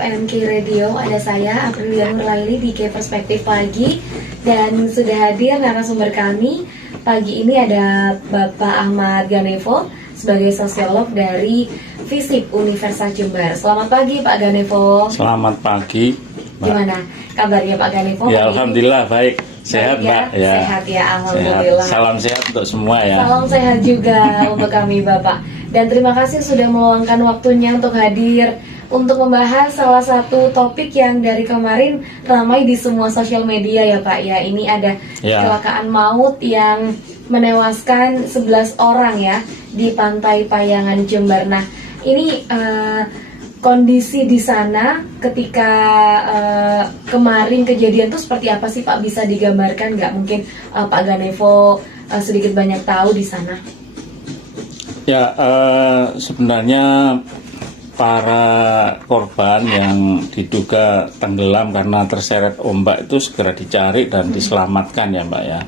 FMK Radio. Ada saya, Aprilia Nurlaili di K Perspektif Pagi. Dan sudah hadir narasumber kami. Pagi ini ada Bapak Ahmad Ganevo sebagai sosiolog dari FISIP Universitas Jember. Selamat pagi Pak Ganevo. Selamat pagi, Mbak. Gimana kabarnya Pak Ganevo? Ya, alhamdulillah baik. Sehat, Mbak. Ya. Sehat ya, alhamdulillah. Sehat. Salam sehat untuk semua ya. Salam sehat juga untuk kami Bapak. Dan terima kasih sudah meluangkan waktunya untuk hadir untuk membahas salah satu topik yang dari kemarin ramai di semua sosial media ya Pak ya. Ini ada kecelakaan maut yang menewaskan 11 orang ya di Pantai Payangan Jember. Nah, ini kondisi di sana ketika kemarin kejadian itu seperti apa sih Pak? Bisa digambarkan nggak? Mungkin Pak Ganevo sedikit banyak tahu di sana. Ya, sebenarnya para korban yang diduga tenggelam karena terseret ombak itu segera dicari dan diselamatkan ya Mbak ya.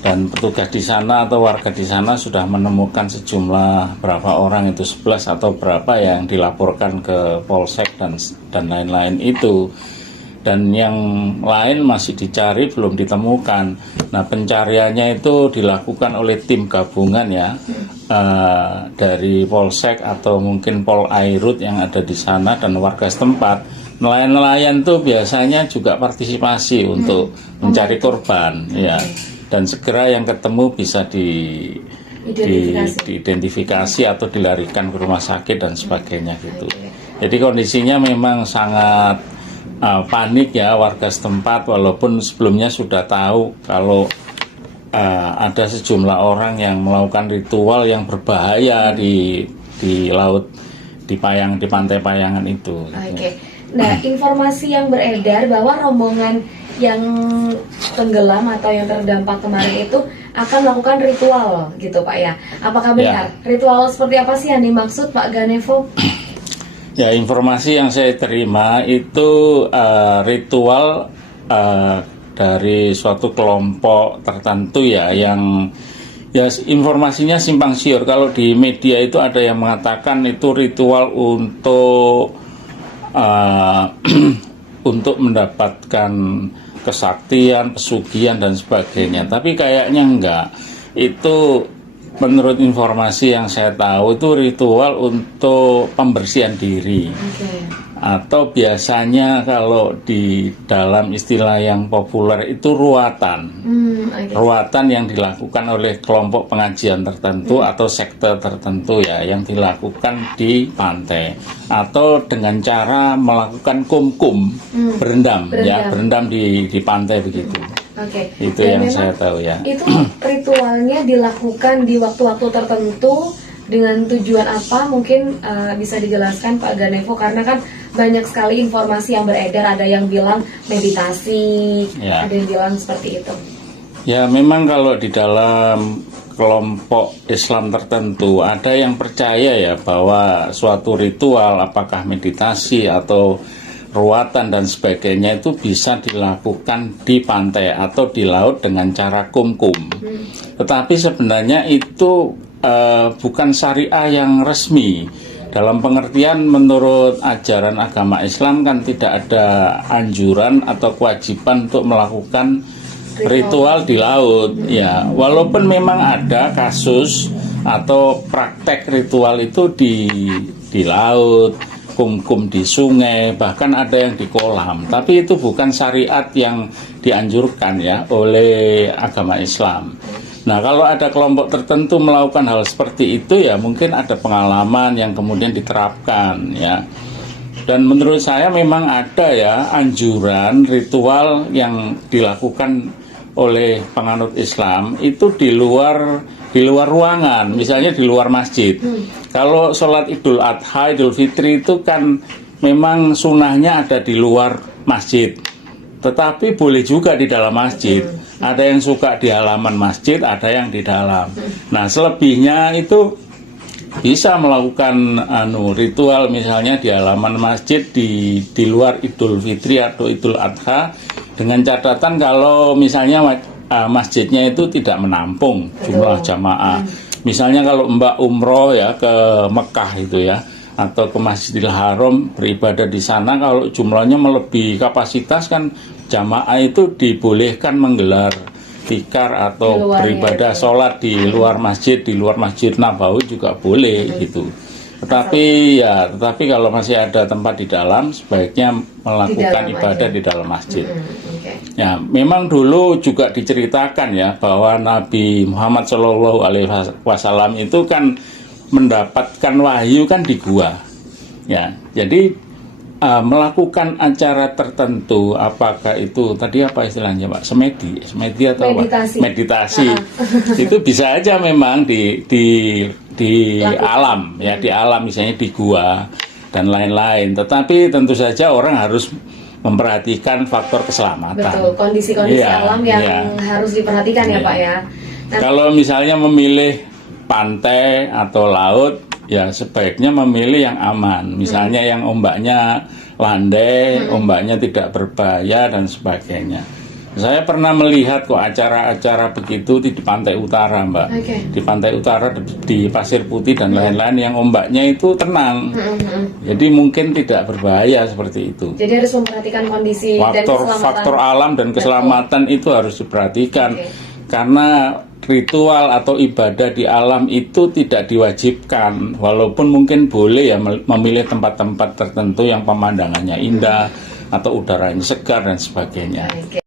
Dan petugas di sana atau warga di sana sudah menemukan sejumlah berapa orang itu 11 atau berapa yang dilaporkan ke Polsek dan lain-lain itu. Dan yang lain masih dicari belum ditemukan. Nah, pencariannya itu dilakukan oleh tim gabungan ya, dari Polsek atau mungkin Polairut yang ada di sana dan warga setempat. Nelayan-nelayan tuh biasanya juga partisipasi untuk mencari korban ya. Dan segera yang ketemu bisa diidentifikasi atau dilarikan ke rumah sakit dan sebagainya gitu. Jadi kondisinya memang sangat panik ya warga setempat, walaupun sebelumnya sudah tahu kalau ada sejumlah orang yang melakukan ritual yang berbahaya di laut, di Pantai Payangan itu. Oke. Nah, informasi yang beredar bahwa rombongan yang tenggelam atau yang terdampak kemarin itu akan melakukan ritual gitu Pak ya. Apakah benar? Ya. Ritual seperti apa sih yang dimaksud Pak Ganevo? Ya, informasi yang saya terima itu ritual dari suatu kelompok tertentu ya, yang ya informasinya simpang siur. Kalau di media itu ada yang mengatakan itu ritual untuk untuk mendapatkan kesaktian, pesugihan dan sebagainya. Tapi kayaknya enggak. Itu menurut informasi yang saya tahu itu ritual untuk pembersihan diri. Atau biasanya kalau di dalam istilah yang populer itu ruatan. Ruatan yang dilakukan oleh kelompok pengajian tertentu atau sekte tertentu ya, yang dilakukan di pantai. Atau dengan cara melakukan kumkum, berendam ya, berendam di pantai begitu. Itu dan yang saya tahu ya. Itu ritualnya dilakukan di waktu-waktu tertentu dengan tujuan apa? Mungkin bisa dijelaskan Pak Ganevo, karena kan banyak sekali informasi yang beredar. Ada yang bilang meditasi, ada yang bilang seperti itu. Ya, memang kalau di dalam kelompok Islam tertentu ada yang percaya ya bahwa suatu ritual, apakah meditasi atau ruatan dan sebagainya, itu bisa dilakukan di pantai atau di laut dengan cara kumkum. Tetapi sebenarnya itu bukan syariah yang resmi. Dalam pengertian menurut ajaran agama Islam kan tidak ada anjuran atau kewajiban untuk melakukan ritual di laut ya. Walaupun memang ada kasus atau praktek ritual itu di laut, kumkum di sungai, bahkan ada yang di kolam. Tapi itu bukan syariat yang dianjurkan ya oleh agama Islam. Nah, kalau ada kelompok tertentu melakukan hal seperti itu ya mungkin ada pengalaman yang kemudian diterapkan ya. Dan menurut saya memang ada ya anjuran ritual yang dilakukan oleh penganut Islam itu di luar ruangan, misalnya di luar masjid. Kalau sholat Idul Adha, Idul Fitri itu kan memang sunnahnya ada di luar masjid. Tetapi boleh juga di dalam masjid. Ada yang suka di halaman masjid, ada yang di dalam. Nah, selebihnya itu bisa melakukan ritual misalnya di halaman masjid di luar Idul Fitri atau Idul Adha, dengan catatan kalau misalnya masjidnya itu tidak menampung jumlah jamaah. Misalnya kalau Mbak umroh ya ke Mekah itu ya, atau ke Masjidil Haram beribadah di sana, kalau jumlahnya melebihi kapasitas kan jamaah itu dibolehkan menggelar tikar atau Di luar, beribadah ya. sholat di luar Masjid Nabawi juga boleh gitu. Tetapi kalau masih ada tempat di dalam, sebaiknya melakukan dalam ibadah aja. di dalam masjid. Oke. Ya, memang dulu juga diceritakan ya bahwa Nabi Muhammad Shallallahu Alaihi Wasallam itu kan mendapatkan wahyu kan di gua. Ya, jadi melakukan acara tertentu, apakah itu tadi apa istilahnya Pak? Semedi atau Meditasi. apa? Meditasi. Itu bisa aja memang di alam ya, di alam misalnya di gua dan lain-lain. Tetapi tentu saja orang harus memperhatikan faktor keselamatan. Betul, kondisi-kondisi Iya, alam yang iya. harus diperhatikan ya Iya. Pak ya. Nah, Kalau misalnya memilih pantai atau laut, ya sebaiknya memilih yang aman. Misalnya yang ombaknya landai, ombaknya tidak berbahaya dan sebagainya. Saya pernah melihat kok acara-acara begitu di pantai utara, Mbak. Oke. Di pantai utara, di Pasir Putih dan lain-lain yang ombaknya itu tenang. Jadi mungkin tidak berbahaya seperti itu. jadi harus memperhatikan kondisi dan keselamatan. Faktor alam dan keselamatan itu harus diperhatikan. Oke. Karena ritual atau ibadah di alam itu tidak diwajibkan, walaupun mungkin boleh ya memilih tempat-tempat tertentu yang pemandangannya indah atau udaranya segar dan sebagainya. Oke.